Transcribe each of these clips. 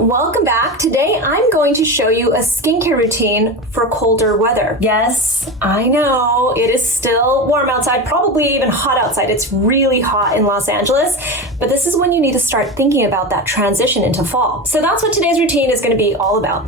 welcome back. Today I'm going to show you a skincare routine for colder weather. Yes, I know it is still warm outside, probably even hot outside. It's really hot in Los Angeles, but this is when you need to start thinking about that transition into fall. So that's what today's routine is going to be all about.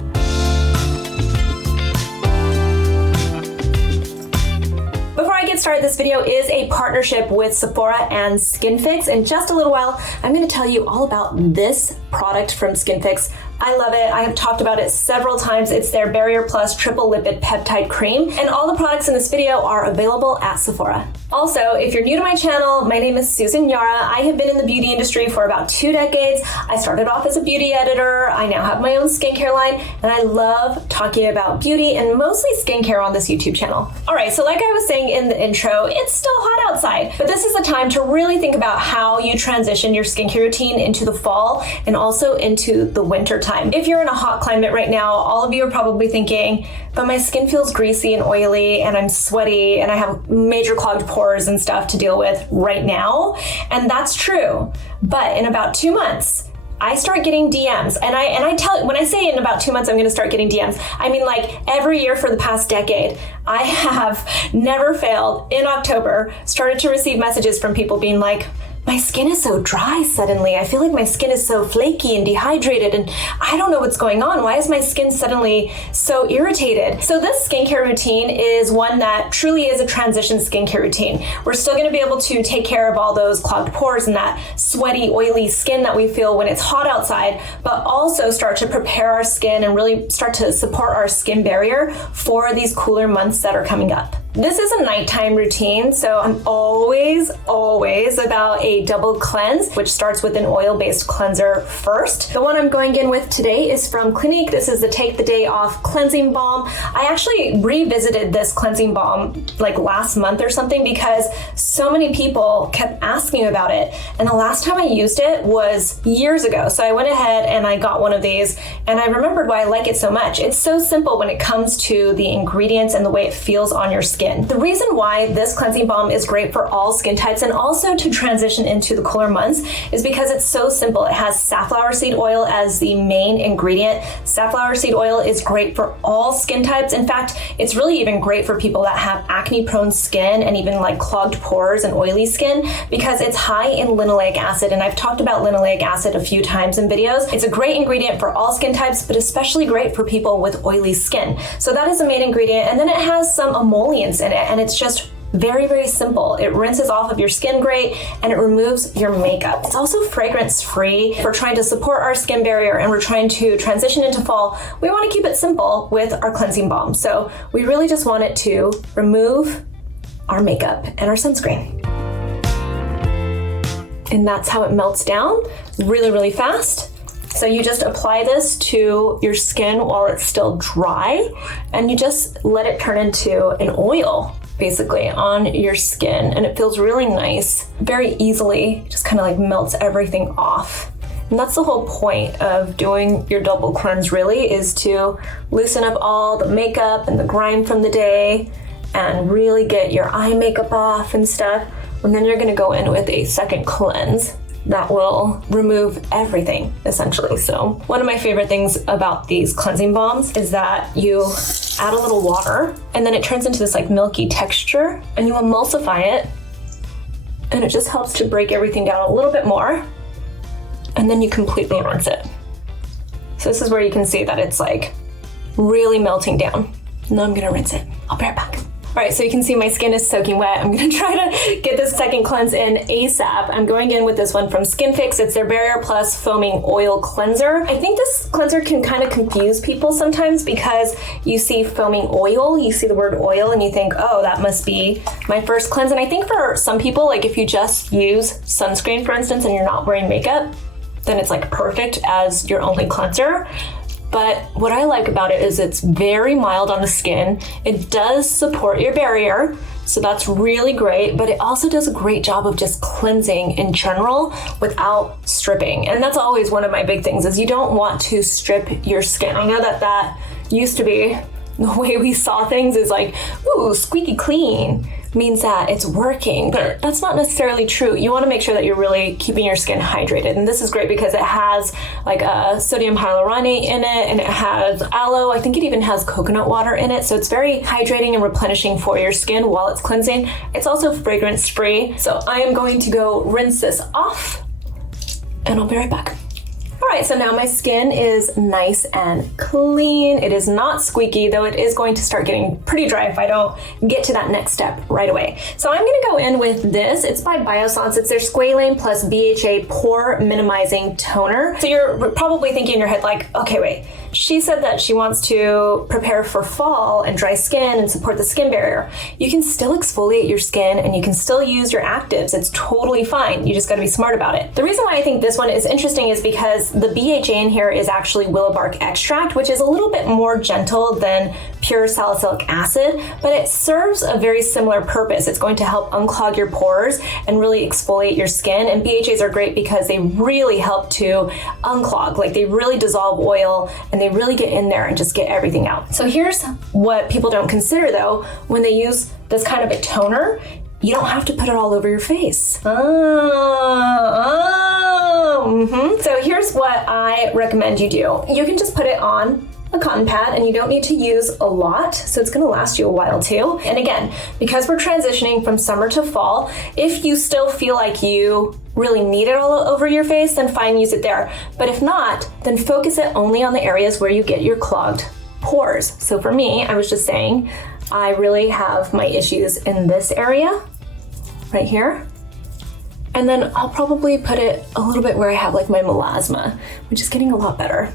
Before I get started, this video is a partnership with Sephora and Skinfix. In just a little while, I'm going to tell you all about this product from Skinfix. I love it. I have talked about it several times. It's their Barrier Plus Triple Lipid Peptide Cream, and all the products in this video are available at Sephora. Also, if you're new to my channel, my name is Yara. I have been in the beauty industry for about 2 decades. I started off as a beauty editor. I now have my own skincare line, and I love talking about beauty and mostly skincare on this YouTube channel. All right, so like I was saying in the intro, it's still hot outside, but this is a time to really think about how you transition your skincare routine into the fall and also into the winter time. If you're in a hot climate right now, all of you are probably thinking, but my skin feels greasy and oily and I'm sweaty and I have major clogged pores and stuff to deal with right now. And that's true. But in about 2 months, I start getting DMs, and I tell, when I say in about 2 months I'm going to start getting DMs, I mean like every year for the past decade. I have never failed in October started to receive messages from people being like, my skin is so dry suddenly. I feel like my skin is so flaky and dehydrated and I don't know what's going on. Why is my skin suddenly so irritated? So this skincare routine is one that truly is a transition skincare routine. We're still gonna be able to take care of all those clogged pores and that sweaty, oily skin that we feel when it's hot outside, but also start to prepare our skin and really start to support our skin barrier for these cooler months that are coming up. This is a nighttime routine, so I'm always about a double cleanse, which starts with an oil-based cleanser first. The one I'm going in with today is from Clinique. This is the Take the Day Off Cleansing Balm. I actually revisited this cleansing balm like last month or something because so many people kept asking about it. And the last time I used it was years ago. So I went ahead and I got one of these and I remembered why I like it so much. It's so simple when it comes to the ingredients and the way it feels on your skin. The reason why this cleansing balm is great for all skin types and also to transition into the cooler months is because it's so simple. It has safflower seed oil as the main ingredient. Safflower seed oil is great for all skin types. In fact, it's really even great for people that have acne prone skin and even like clogged pores and oily skin because it's high in linoleic acid. And I've talked about linoleic acid a few times in videos. It's a great ingredient for all skin types, but especially great for people with oily skin. So that is the main ingredient. And then it has some emollients in it, and it's just very simple. It rinses off of your skin great and it removes your makeup. It's also fragrance free. If we're trying to support our skin barrier and we're trying to transition into fall, we want to keep it simple with our cleansing balm. So we really just want it to remove our makeup and our sunscreen. And that's how it melts down really fast. So you just apply this to your skin while it's still dry, and you just let it turn into an oil basically on your skin, and it feels really nice, very easily, just kind of like melts everything off. And that's the whole point of doing your double cleanse really, is to loosen up all the makeup and the grime from the day and really get your eye makeup off and stuff. And then you're gonna go in with a second cleanse that will remove everything essentially. So one of my favorite things about these cleansing balms is that you add a little water and then it turns into this like milky texture and you emulsify it and it just helps to break everything down a little bit more, and then you completely rinse it. So this is where you can see that it's like really melting down. Now I'm gonna rinse it. I'll be right back. All right, so you can see my skin is soaking wet. I'm gonna try to get this second cleanse in ASAP. I'm going in with this one from Skinfix. It's their Barrier Plus Foaming Oil Cleanser. I think this cleanser can kind of confuse people sometimes because you see foaming oil, you see the word oil and you think, oh, that must be my first cleanse. And I think for some people, like if you just use sunscreen, for instance, and you're not wearing makeup, then it's like perfect as your only cleanser. But what I like about it is it's very mild on the skin. It does support your barrier, so that's really great, but it also does a great job of just cleansing in general without stripping. And that's always one of my big things, is you don't want to strip your skin. I know that used to be the way we saw things, is like, ooh, squeaky clean. means that it's working, but that's not necessarily true. You want to make sure that you're really keeping your skin hydrated, and this is great because it has like a sodium hyaluronate in it, and it has aloe. I think it even has coconut water in it, so it's very hydrating and replenishing for your skin while it's cleansing. It's also fragrance free, so I am going to go rinse this off, and I'll be right back. All right, so now my skin is nice and clean. It is not squeaky, though it is going to start getting pretty dry if I don't get to that next step right away. So I'm gonna go in with this. It's by Biossance. It's their Squalane plus BHA Pore Minimizing Toner. So you're probably thinking in your head like, okay, wait, she said that she wants to prepare for fall and dry skin and support the skin barrier. You can still exfoliate your skin and you can still use your actives. It's totally fine. You just gotta be smart about it. The reason why I think this one is interesting is because the BHA in here is actually willow bark extract, which is a little bit more gentle than pure salicylic acid, but it serves a very similar purpose. It's going to help unclog your pores and really exfoliate your skin. And BHAs are great because they really help to unclog. Like they really dissolve oil and they really get in there and just get everything out. So here's what people don't consider though, when they use this kind of a toner, you don't have to put it all over your face. So here's what I recommend you do. You can just put it on a cotton pad and you don't need to use a lot, so it's gonna last you a while too. And again, because we're transitioning from summer to fall, if you still feel like you really need it all over your face, then fine, use it there. But if not, then focus it only on the areas where you get your clogged pores. So for me, I was just saying, I really have my issues in this area, right here. And then I'll probably put it a little bit where I have like my melasma, which is getting a lot better.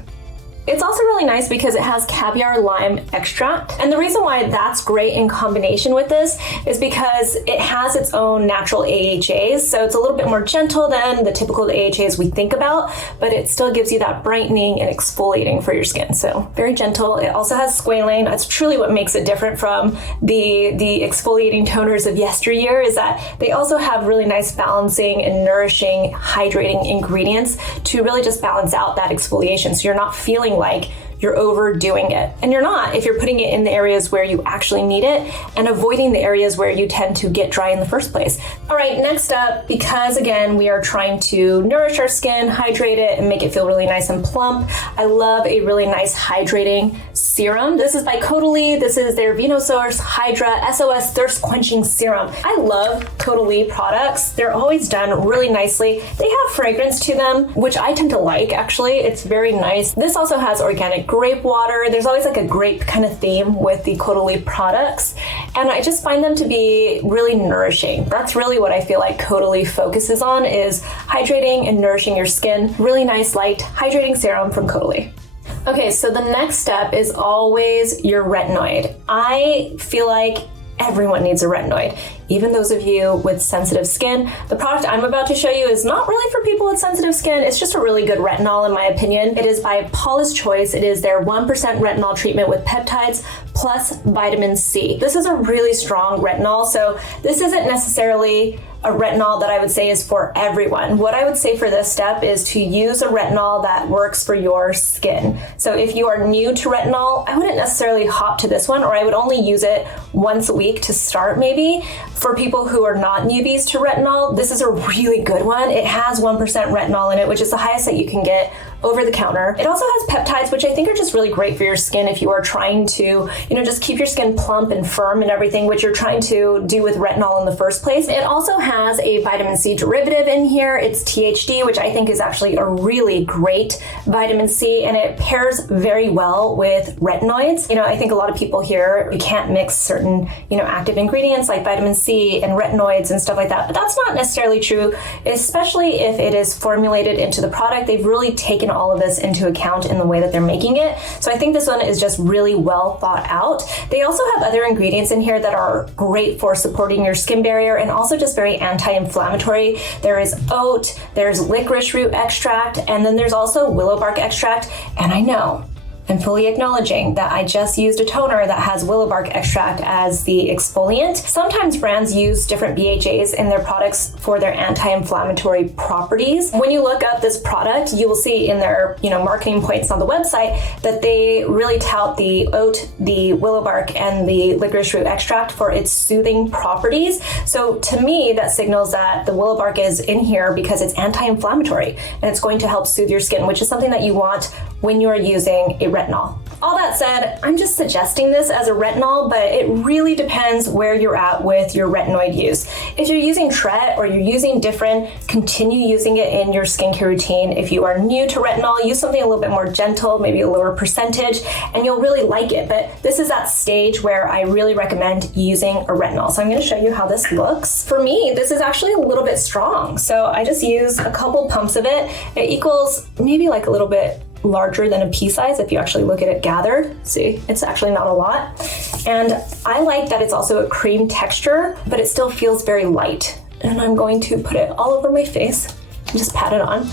It's also really nice because it has caviar lime extract. And the reason why that's great in combination with this is because it has its own natural AHAs. So it's a little bit more gentle than the typical AHAs we think about, but it still gives you that brightening and exfoliating for your skin. So very gentle. It also has squalane. That's truly what makes it different from the exfoliating toners of yesteryear, is that they also have really nice balancing and nourishing, hydrating ingredients to really just balance out that exfoliation. So you're not feeling like you're overdoing it. And you're not if you're putting it in the areas where you actually need it and avoiding the areas where you tend to get dry in the first place. All right, next up, because again, we are trying to nourish our skin, hydrate it, and make it feel really nice and plump, I love a really nice hydrating serum. This is by Caudalie. This is their Vinosource-Hydra SOS Thirst Quenching Serum. I love Caudalie products. They're always done really nicely. They have fragrance to them, which I tend to like actually. It's very nice. This also has organic grape water. There's always like a grape kind of theme with the Caudalie products. And I just find them to be really nourishing. That's really what I feel like Caudalie focuses on, is hydrating and nourishing your skin. Really nice light hydrating serum from Caudalie. Okay, so the next step is always your retinoid. I feel like everyone needs a retinoid, even those of you with sensitive skin. The product I'm about to show you is not really for people with sensitive skin. It's just a really good retinol in my opinion. It is by Paula's Choice. It is their 1% retinol treatment with peptides plus vitamin C. This is a really strong retinol, so this isn't necessarily a retinol that I would say is for everyone. What I would say for this step is to use a retinol that works for your skin. So if you are new to retinol, I wouldn't necessarily hop to this one, or I would only use it once a week to start maybe. For people who are not newbies to retinol, this is a really good one. It has 1% retinol in it, which is the highest that you can get over the counter. It also has peptides, which I think are just really great for your skin if you are trying to, just keep your skin plump and firm and everything, which you're trying to do with retinol in the first place. It also has a vitamin C derivative in here. It's THD, which I think is actually a really great vitamin C, and it pairs very well with retinoids. I think a lot of people here, you can't mix certain, active ingredients like vitamin C and retinoids and stuff like that, but that's not necessarily true, especially if it is formulated into the product. They've really taken all of this into account in the way that they're making it. So I think this one is just really well thought out. They also have other ingredients in here that are great for supporting your skin barrier and also just very anti-inflammatory. There is oat, there's licorice root extract, and then there's also willow bark extract. And I know I'm fully acknowledging that I just used a toner that has willow bark extract as the exfoliant. Sometimes brands use different BHAs in their products for their anti-inflammatory properties. When you look up this product, you will see in their marketing points on the website that they really tout the oat, the willow bark, and the licorice root extract for its soothing properties. So to me, that signals that the willow bark is in here because it's anti-inflammatory and it's going to help soothe your skin, which is something that you want when you are using a retinol. All that said, I'm just suggesting this as a retinol, but it really depends where you're at with your retinoid use. If you're using Tret or you're using different, continue using it in your skincare routine. If you are new to retinol, use something a little bit more gentle, maybe a lower percentage, and you'll really like it. But this is that stage where I really recommend using a retinol. So I'm going to show you how this looks. For me, this is actually a little bit strong. So I just use a couple pumps of it. It equals maybe like a little bit larger than a pea size if you actually look at it gathered. See, it's actually not a lot. And I like that it's also a cream texture, but it still feels very light. And I'm going to put it all over my face and just pat it on.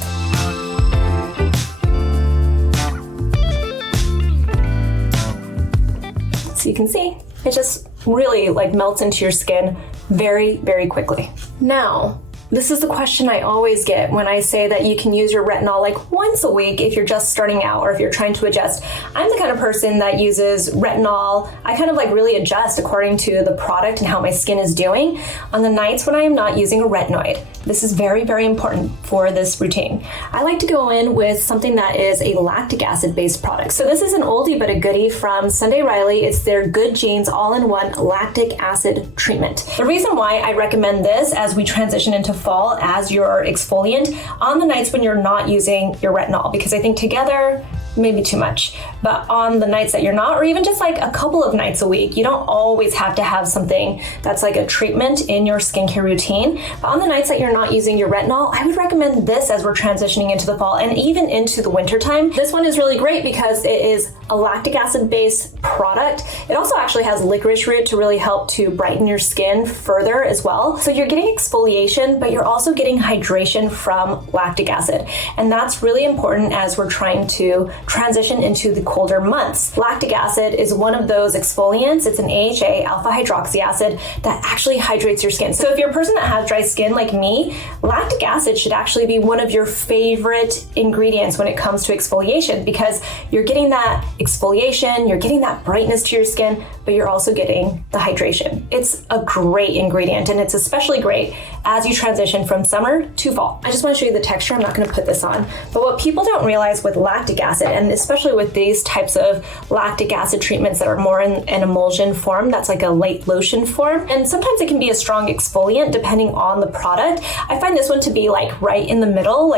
So you can see, it just really melts into your skin very, very quickly. Now, this is the question I always get when I say that you can use your retinol once a week if you're just starting out or if you're trying to adjust. I'm the kind of person that uses retinol. I kind of really adjust according to the product and how my skin is doing on the nights when I am not using a retinoid. This is very, very important for this routine. I like to go in with something that is a lactic acid based product. So this is an oldie but a goodie from Sunday Riley. It's their Good Genes all-in-one lactic acid treatment. The reason why I recommend this as we transition into fall as your exfoliant on the nights when you're not using your retinol, because I think together maybe too much, but on the nights that you're not, or even just a couple of nights a week, you don't always have to have something that's a treatment in your skincare routine. But on the nights that you're not using your retinol, I would recommend this as we're transitioning into the fall and even into the winter time. This one is really great because it is a lactic acid based product. It also actually has licorice root to really help to brighten your skin further as well. So you're getting exfoliation, but you're also getting hydration from lactic acid. And that's really important as we're trying to transition into the colder months. Lactic acid is one of those exfoliants. It's an AHA, alpha hydroxy acid, that actually hydrates your skin. So if you're a person that has dry skin like me, lactic acid should actually be one of your favorite ingredients when it comes to exfoliation, because you're getting that exfoliation, you're getting that brightness to your skin, but you're also getting the hydration. It's a great ingredient, and it's especially great as you transition from summer to fall. I just want to show you the texture. I'm not going to put this on, but what people don't realize with lactic acid, and especially with these types of lactic acid treatments that are more in an emulsion form, that's like a light lotion form, and sometimes it can be a strong exfoliant depending on the product. I find this one to be right in the middle.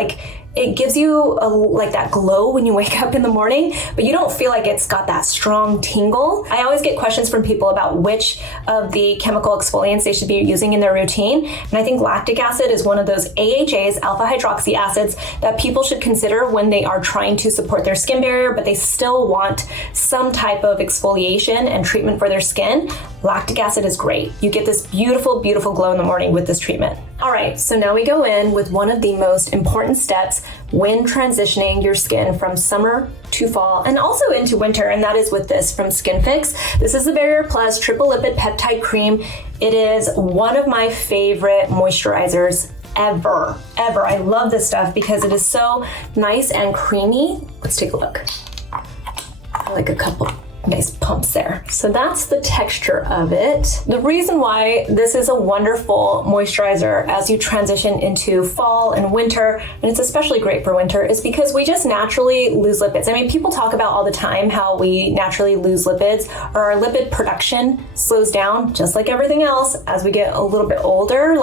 It gives you that glow when you wake up in the morning, but you don't feel like it's got that strong tingle. I always get questions from people about which of the chemical exfoliants they should be using in their routine. And I think lactic acid is one of those AHAs, alpha hydroxy acids, that people should consider when they are trying to support their skin barrier, but they still want some type of exfoliation and treatment for their skin. Lactic acid is great. You get this beautiful, beautiful glow in the morning with this treatment. All right, so now we go in with one of the most important steps when transitioning your skin from summer to fall and also into winter, and that is with this from Skinfix. This is the Barrier Plus Triple Lipid Peptide Cream. It is one of my favorite moisturizers ever. I love this stuff because it is so nice and creamy. Let's take a look. I like a couple nice pumps there. So that's the texture of it. The reason why this is a wonderful moisturizer as you transition into fall and winter, and it's especially great for winter, is because we just naturally lose lipids. I mean, people talk about all the time how we naturally lose lipids, or our lipid production slows down just like everything else as we get a little bit older.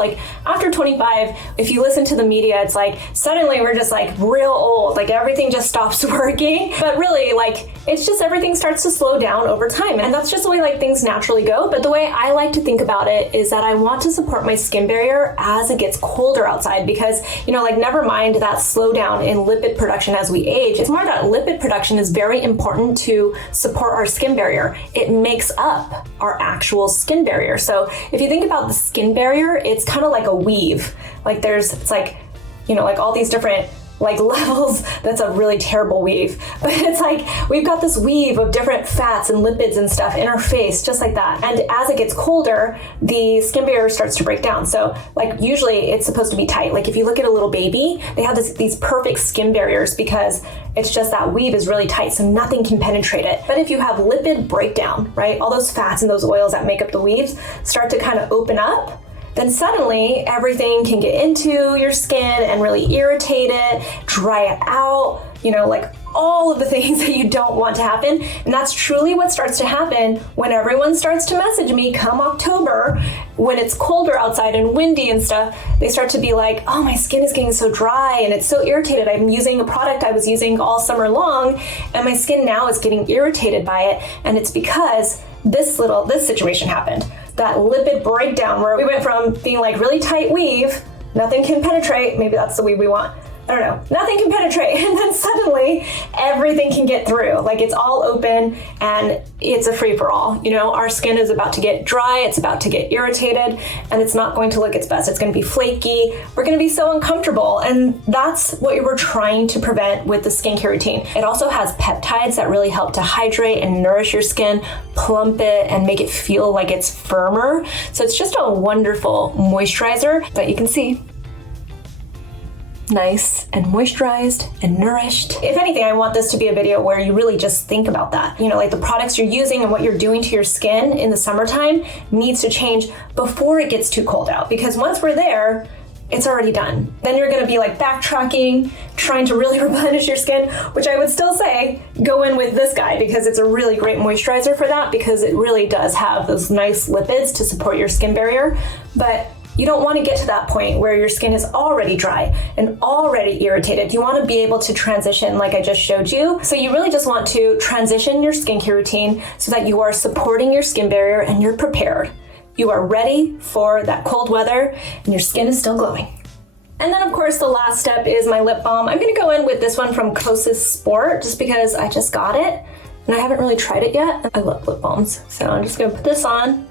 After 25, if you listen to the media, it's suddenly we're just real old, everything just stops working. But really, it's just everything starts to slow down over time, and that's just the way things naturally go. But the way I like to think about it is that I want to support my skin barrier as it gets colder outside, because never mind that slowdown in lipid production as we age, it's more that lipid production is very important to support our skin barrier. It makes up our actual skin barrier. So if you think about the skin barrier, it's kind of like a weave. It's all these different like levels. That's a really terrible weave, but it's like we've got this weave of different fats and lipids and stuff in our face, just like that. And as it gets colder, the skin barrier starts to break down. So like usually it's supposed to be tight. Like if you look at a little baby, they have these perfect skin barriers because it's just that weave is really tight, so nothing can penetrate it. But if you have lipid breakdown, right, all those fats and those oils that make up the weaves start to kind of open up, then suddenly everything can get into your skin and really irritate it, dry it out, you know, like all of the things that you don't want to happen. And that's truly what starts to happen when everyone starts to message me come October, when it's colder outside and windy and stuff. They start to be like, oh, my skin is getting so dry and it's so irritated. I'm using a product I was using all summer long and my skin now is getting irritated by it. And it's because this situation happened. That lipid breakdown where we went from being like really tight weave, nothing can penetrate, maybe that's the weave we want, I don't know, nothing can penetrate, and then suddenly everything can get through. Like it's all open and it's a free-for-all. You know, our skin is about to get dry, it's about to get irritated, and it's not going to look its best. It's going to be flaky, we're going to be so uncomfortable, and that's what we're trying to prevent with the skincare routine. It also has peptides that really help to hydrate and nourish your skin, plump it, and make it feel like it's firmer. So it's just a wonderful moisturizer that you can see. Nice and moisturized and nourished. If anything, I want this to be a video where you really just think about that. You know, like the products you're using and what you're doing to your skin in the summertime needs to change before it gets too cold out, because once we're there, it's already done. Then you're gonna be like backtracking, trying to really replenish your skin, which I would still say go in with this guy because it's a really great moisturizer for that, because it really does have those nice lipids to support your skin barrier. But you don't want to get to that point where your skin is already dry and already irritated. You want to be able to transition like I just showed you. So you really just want to transition your skincare routine so that you are supporting your skin barrier and you're prepared. You are ready for that cold weather and your skin is still glowing. And then of course the last step is my lip balm. I'm going to go in with this one from Kosasport just because I just got it and I haven't really tried it yet. I love lip balms. So I'm just going to put this on.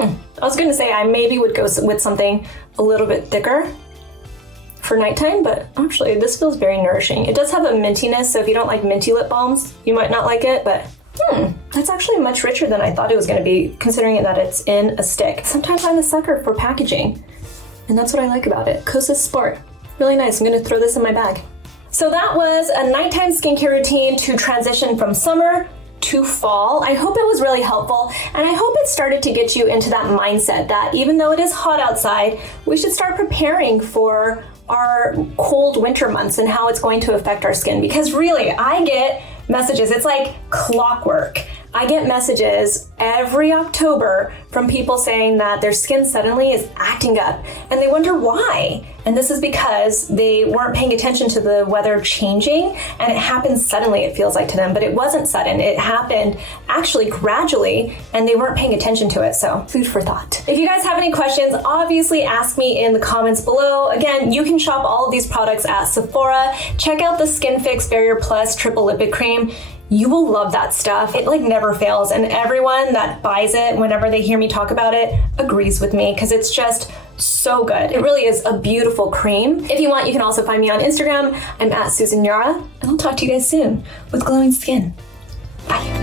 I was going to say I maybe would go with something a little bit thicker for nighttime, but actually this feels very nourishing. It does have a mintiness, so if you don't like minty lip balms, you might not like it, but that's actually much richer than I thought it was going to be, considering that it's in a stick. Sometimes I'm a sucker for packaging, and that's what I like about it. Kosasport, really nice. I'm going to throw this in my bag. So that was a nighttime skincare routine to transition from summer to fall. I hope it was really helpful, and I hope it started to get you into that mindset that even though it is hot outside, we should start preparing for our cold winter months and how it's going to affect our skin. Because really, I get messages, it's like clockwork. I get messages every October from people saying that their skin suddenly is acting up and they wonder why. And this is because they weren't paying attention to the weather changing, and it happened suddenly, it feels like to them, but it wasn't sudden. It happened actually gradually and they weren't paying attention to it. So food for thought. If you guys have any questions, obviously ask me in the comments below. Again, you can shop all of these products at Sephora. Check out the Skinfix Barrier Plus Triple Lipid Cream. You will love that stuff. It like never fails, and everyone that buys it, whenever they hear me talk about it, agrees with me because it's just so good. It really is a beautiful cream. If you want, you can also find me on Instagram. I'm at Yara, and I'll talk to you guys soon with glowing skin. Bye.